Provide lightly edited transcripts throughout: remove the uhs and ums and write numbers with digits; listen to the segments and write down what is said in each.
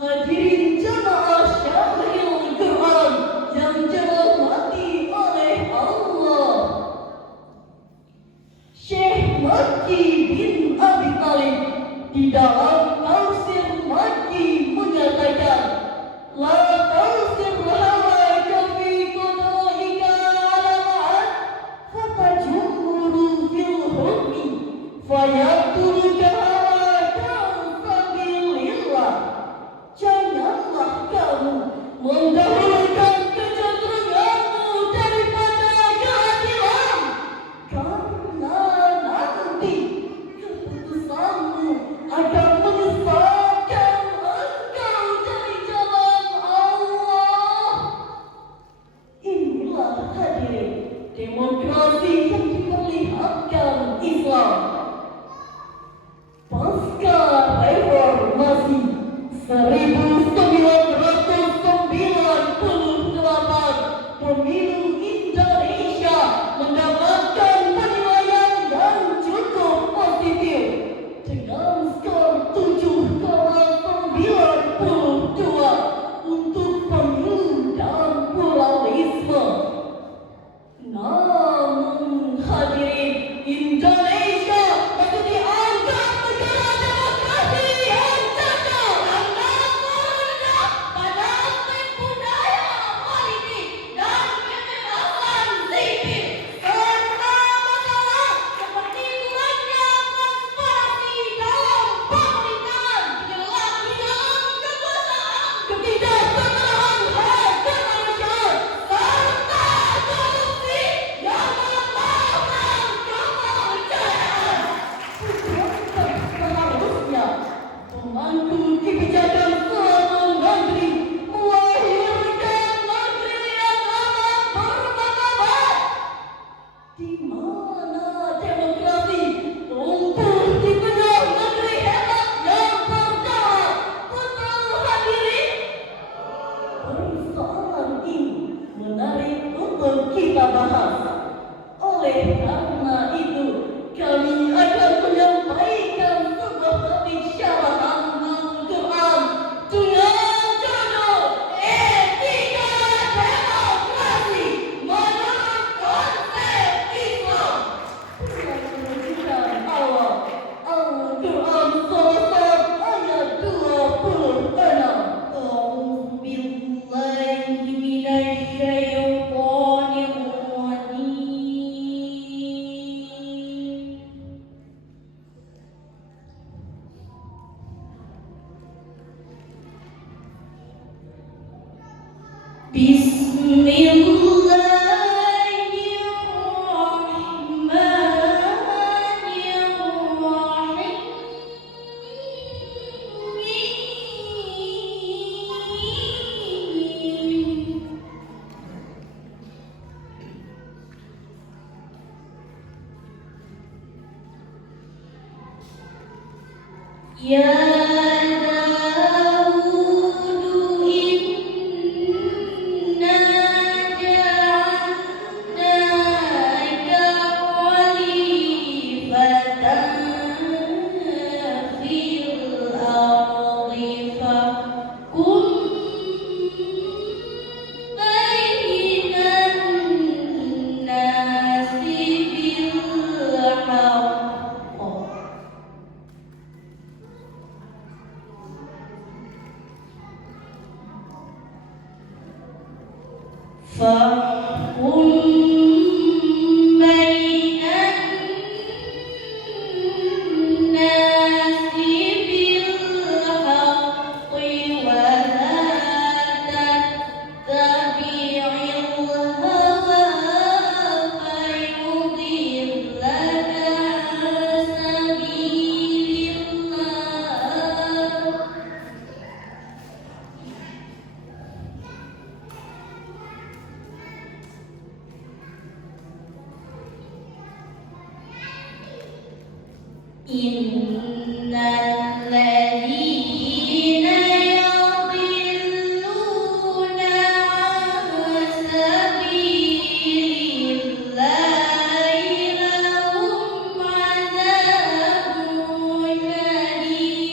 Hadirin jamaah Syarhil Quran yang dirahmati oleh Allah. Syekh Makki bin Abi Thalib di dalam tafsir Makki menyatakan, la tafsir hawaka fi qadaika alama'at fatajumuru fil hukmi fayabtuluka hawaka sabilillah. Janganlah kamu mendahulukan kecenderunganmu daripada keadilan, karena nanti keputusanmu akan menyesatkan engkau dari jalan Allah. Inilah hadirin demokrasi yang diperlihatkan Islam pasca reformasi 1998. Pemilu Indonesia mendapatkan penilaian yang cukup positif dengan skor 7,92 untuk pemilu dan pluralisme. Namun hadirin, Indonesia masih dianggap negara demokrasi yang gagal karena merendah pada aspek budaya, politik, dan kebebasan sipil, serta masalah seperti kurangnya transparansi dalam pemerintahan, penyalahgunaan kekuasaan, ketidaksetaraan hak kemanusiaan, serta korupsi yang melemahkan kepercayaan. Bukankah seharusnya pemangku kebijakan suatu negeri melahirkan negeri yang aman bermartabat, di mana demokrasi tumbuh di tengah negeri hebat yang berdaulat? Betul hadirin? Persoalan ini menarik untuk kita bahas. Oleh karena itu, kami akan menyampaikan sebuah topik syarahan Al-Quran dengan judul Etika Demokrasi Menurut Konsep Islam. Dengan menunjukkan awal Al-Quran Surat ayat 26. A'udzu billahi minasy syaithanir rajim. Ya Dawudu inna ja'alnaka khalifatan fil ardi fahkum bainan nasi bil haqq. Fahkum bainan nasi bil haqqi wa la tattabi'il hawa fayudillaka an sabilillah. Innal ladzina yadhilluna an sabilillahi lahum 'adzabun shadid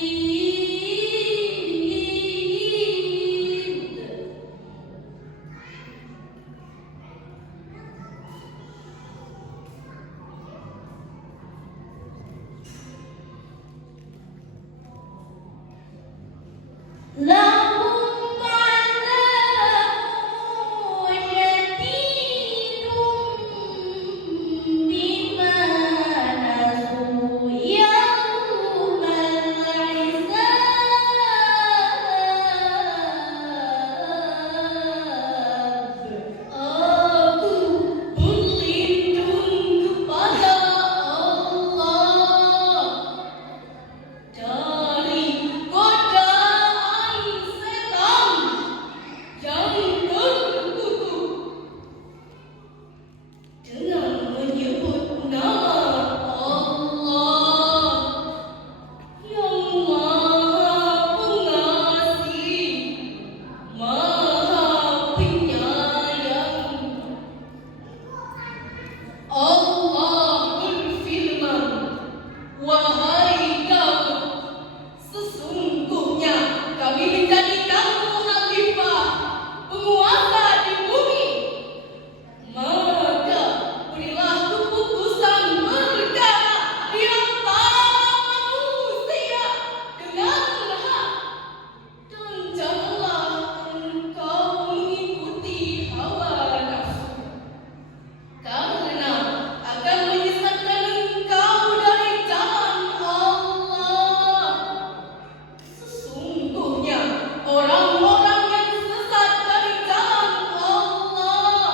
orang-orang yang sesat dari jalan Allah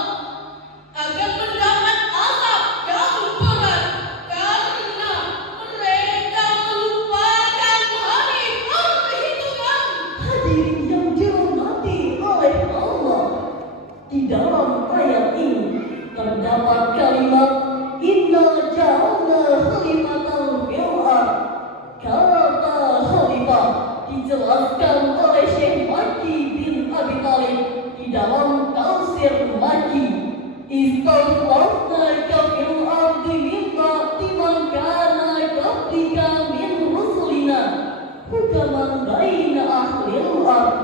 akan mendapat azab yang berat karena mereka melupakan hari perhitungan. Hadirin yang dirahmati oleh Allah, di dalam ayat ini terdapat kalimat inna ja'alna khalifatan fil ard. Kata khalifah dijelaskan oleh Syekh Makki bin Abi Thalib di dalam tafsir Makki. Istaghraqna ka fil ardi min ba'di man kana qablika min rusulina hukaman baina ahlil ard.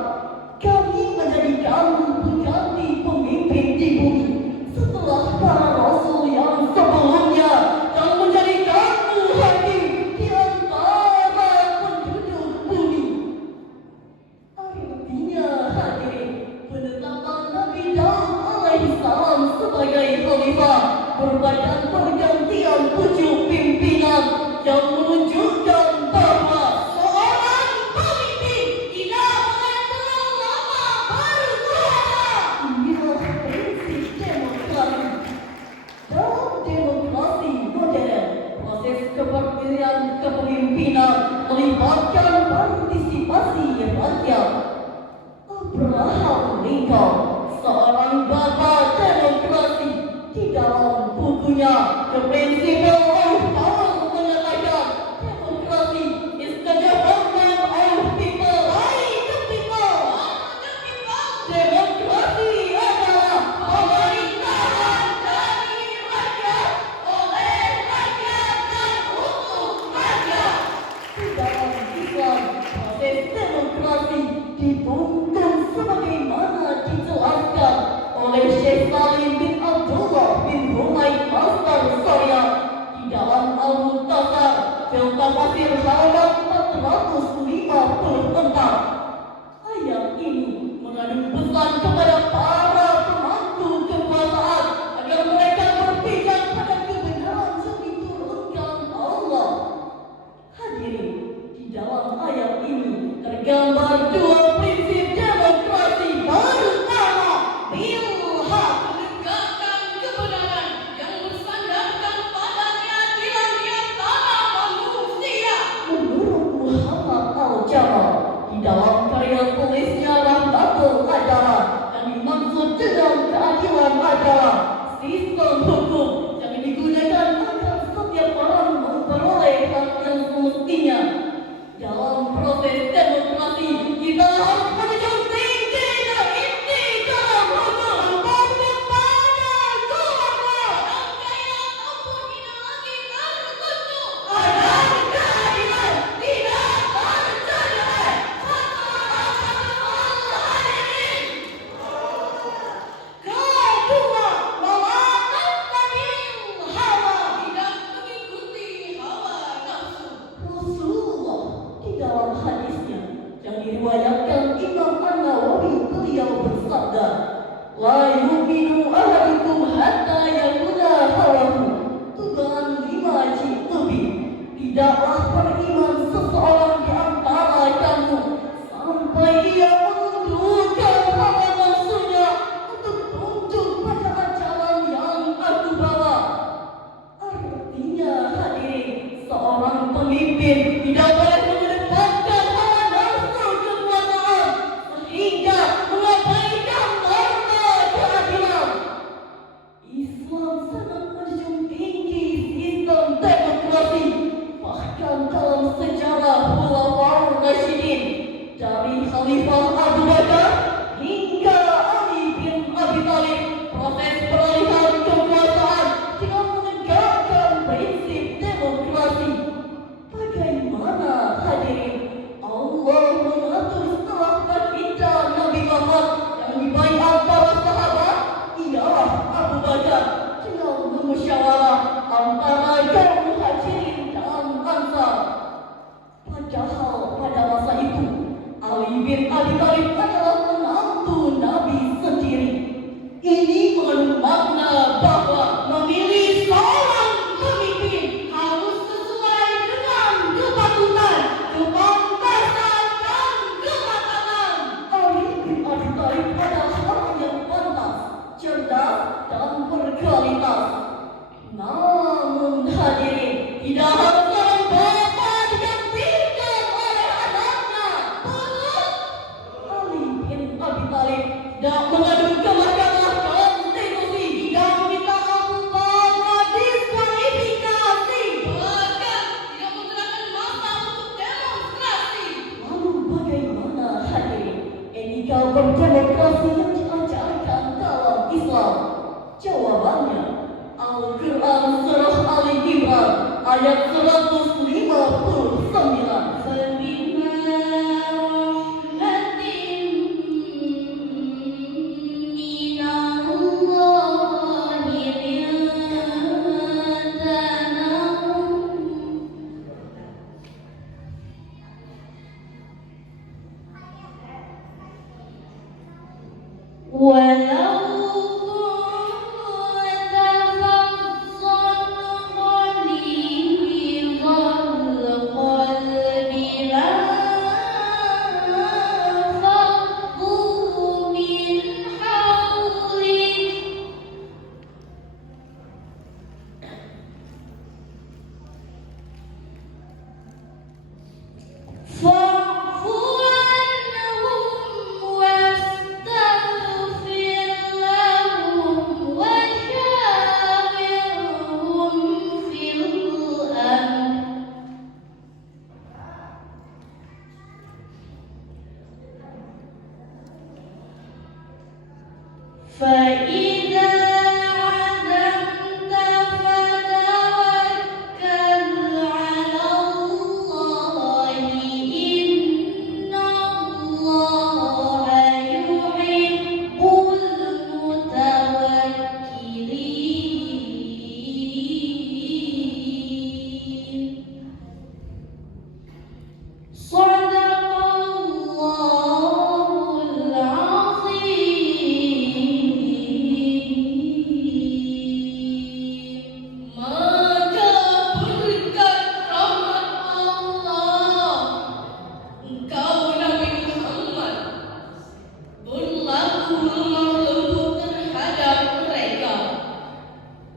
Kami menjadikan pengganti pemimpin di bumi setelah para rasul yang sebelumnya dan menjadikanmu hakim di antara penduduk bumi. Artinya hadirin, penetapan Nabi Daud alaihissalam sebagai khalifah merupakan pergantian 7 pimpinan yang menunjukkan bahwa seorang pemimpin tidak boleh terlalu lama berkuasa. Inilah prinsip demokrasi. Dalam demokrasi modern, proses kepemilihan kepemimpinan melibatkan partisipasi rakyat. Abraham Lincoln, seorang bapa demokrasi, di dalam bukunya The Principle of Power mengatakan demokrasi is the government of people by the people. Demokrasi adalah pemerintahan dari rakyat, oleh rakyat dan untuk rakyat. Di dalam Islam, proses demokrasi dituntun sebagaimana dijelaskan oleh Syekh Salim bin Abdullah bin Humaid Master Surya di dalam Al-Mukhtasar fil Tafsir halaman 454. Ayat ini mengandung pesan kepada para pemangku kekuasaan agar mereka berpijak pada kebenaran yang diturunkan Allah. Hadirin, di dalam ayat ini tergambar 2 prinsip demokrasi. Pertama, bilhaq, Menegakkan kebenaran yang bersandarkan pada keadilan di antara manusia. menurut Muhammad Al-Jamal di dalam karya tulisnya Rahmatul Adalah, yang dimaksud dengan keadilan adalah sistem hukum yang digunakan agar setiap orang memperoleh hak yang semestinya. Dalam proses demokrasi, kita harus menjunjung tinggi dan inti dalam hukum. Patuh pada keluarga, Rangkaian maupun tidak lagi terbentuk. agar keadilan tidak tercederai. Kedua, melawan bil hawa. Tidak mengikuti hawa nafsu. Rasulullah di dalam hadisnya yang diriwayatkan Imam An-Nawawi, beliau bersabda, la yu'minu ahadukum hatta yakuna hawahu tuban lima ji'tubi. Tidaklah beriman seseorang di antara kamu sampai dia menundukkan hawa nafsunya untuk tunduk pada ajaran yang aku bawa. Artinya hadirin, seorang pemimpin tidak boleh mengedepankan hawa nafsu kekuasaan sehingga mengabaikan norma keadilan. Islam sangat menjunjung tinggi sistem demokrasi. Bahkan dalam sejarah Khulafaur Rasyidin, dari Khalifah Abu Bakar hingga Ali bin Abi Thalib, proses peralihan kekuasaan dengan menegakkan prinsip demokrasi. Bagaimana hadirin Allah mengatur setelah baginda Nabi Muhammad yang dibaiat para sahabat ialah Abu Bakar dengan bermusyawarah antara kaum Muhajirin dan Ansar. Padahal pada masa itu Ali bin Abi Thalib adalah menantu Nabi sendiri. Ini mengandung makna bahwa memilih seorang pemimpin harus sesuai dengan kepatutan, kepantasan, dan kematangan. tidak mengadu ke Mahkamah Konstitusi, tidak meminta ampun diskualifikasi, Bahkan tidak menggunakan masa untuk demonstrasi. lalu bagaimana hadirin etika berdemokrasi yang diajarkan dalam Islam? Jawabannya Al-Quran Surah Ali Imran ayat 159. Walau kunta faddan ghalidhal qalbi lanfaddu min hawlik. Fa'fu anhum wastaghfir lahum wa syawirhum fil amr. فإذا عزمت فتوكل على الله إن الله يحب المتوكلين. Shadaqallahul azim. Maka berkat rahmat Allah, engkau Nabi Muhammad berlaku lemah lembut terhadap mereka.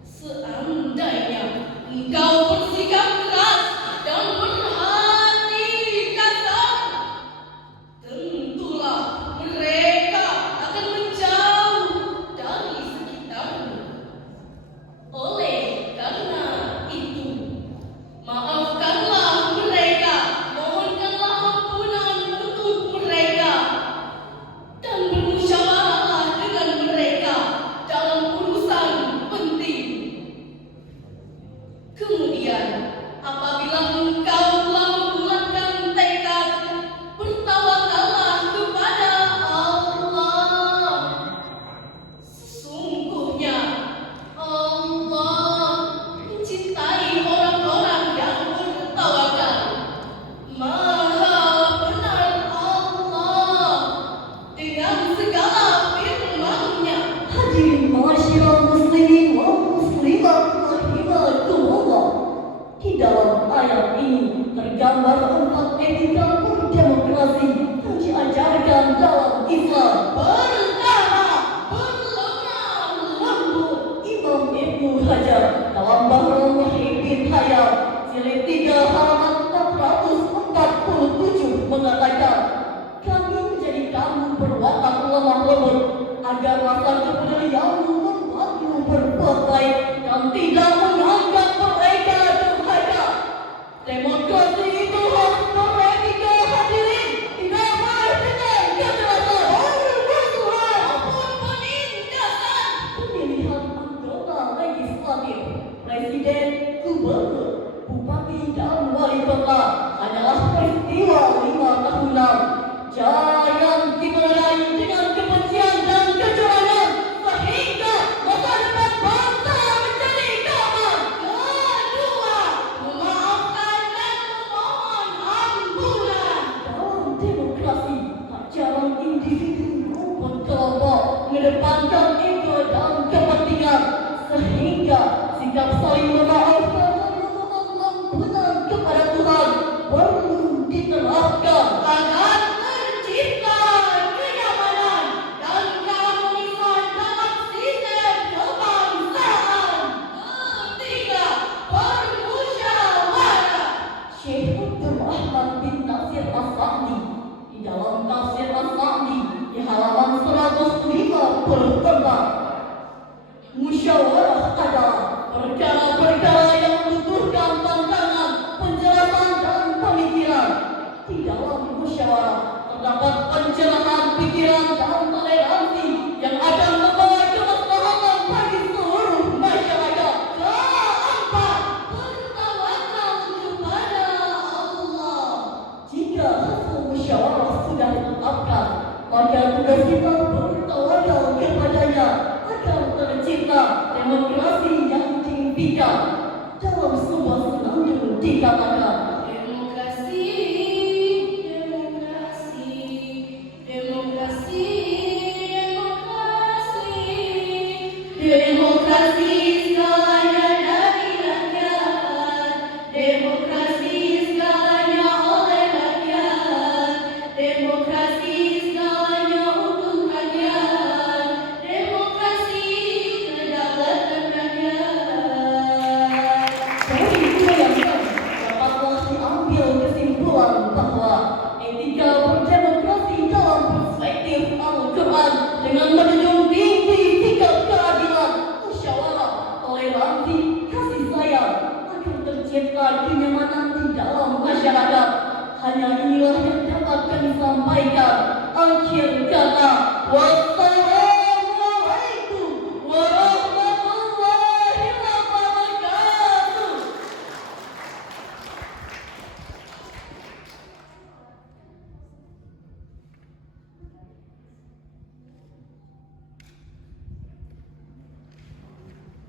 Seandainya engkau bersikap keras dan berhati kasar, tentulah mereka akan menjauh dari sekitarmu. Oleh karena itu, maafkanlah mereka, mohonkanlah ampunan untuk mereka, dan bermusyawarahlah dengan mereka dalam urusan penting. Kemudian, apabila engkau telah membulatkan tekad, bertawakallah kepada Allah. Sesungguhnya Allah mencintai orang-orang yang bertawakal. Maha benar Allah dengan segala firman-Nya. Hadirin ma'asyiral muslimin wal muslimat rahimakumullah. Di dalam ayat ini tergambar 4 etika berdemokrasi yang diajarkan dalam Islam. Pertama, berlemah lembut. Imam Ibnu Hajar dalam Bahrul Muhyiddin Hayat jilid 3 halaman 447 mengatakan, kami menjadikanmu berwatak lemah lembut agar rasa kepedulianmu membuatmu berbuat baik dan tidak menganggap mereka durhaka. Demokrasi itu harus beretika hadirin, tidak boleh dengan kekerasan, permusuhan maupun penindasan. Pemilihan anggota legislatif, presiden, gubernur, bupati dan wali kota adalah peristiwa 5 tahunan. Jangan kita raih dengan kebencian dan kecurangan. tugas kita bertawakal kepadanya agar tercipta demokrasi yang diimpikan. Dalam sebuah senandung dikatakan, Demokrasi, demokrasi, demokrasi, demokrasi. Demokrasi segalanya dari rakyat. Demokrasi segalanya oleh rakyat. Demokrasi segalanya untuk rakyat. Demokrasi kedaulatan rakyat. dari itu yang dapatlah diambil kesimpulan bahwa etika berdemokrasi dalam perspektif Al-Quran dengan menjunjung tinggi sikap keadilan, musyawarah, toleransi, kasih sayang agar tercipta kenyamanan di dalam masyarakat. Hanya inilah yang dapat kami sampaikan. Akhir kata, wassalam.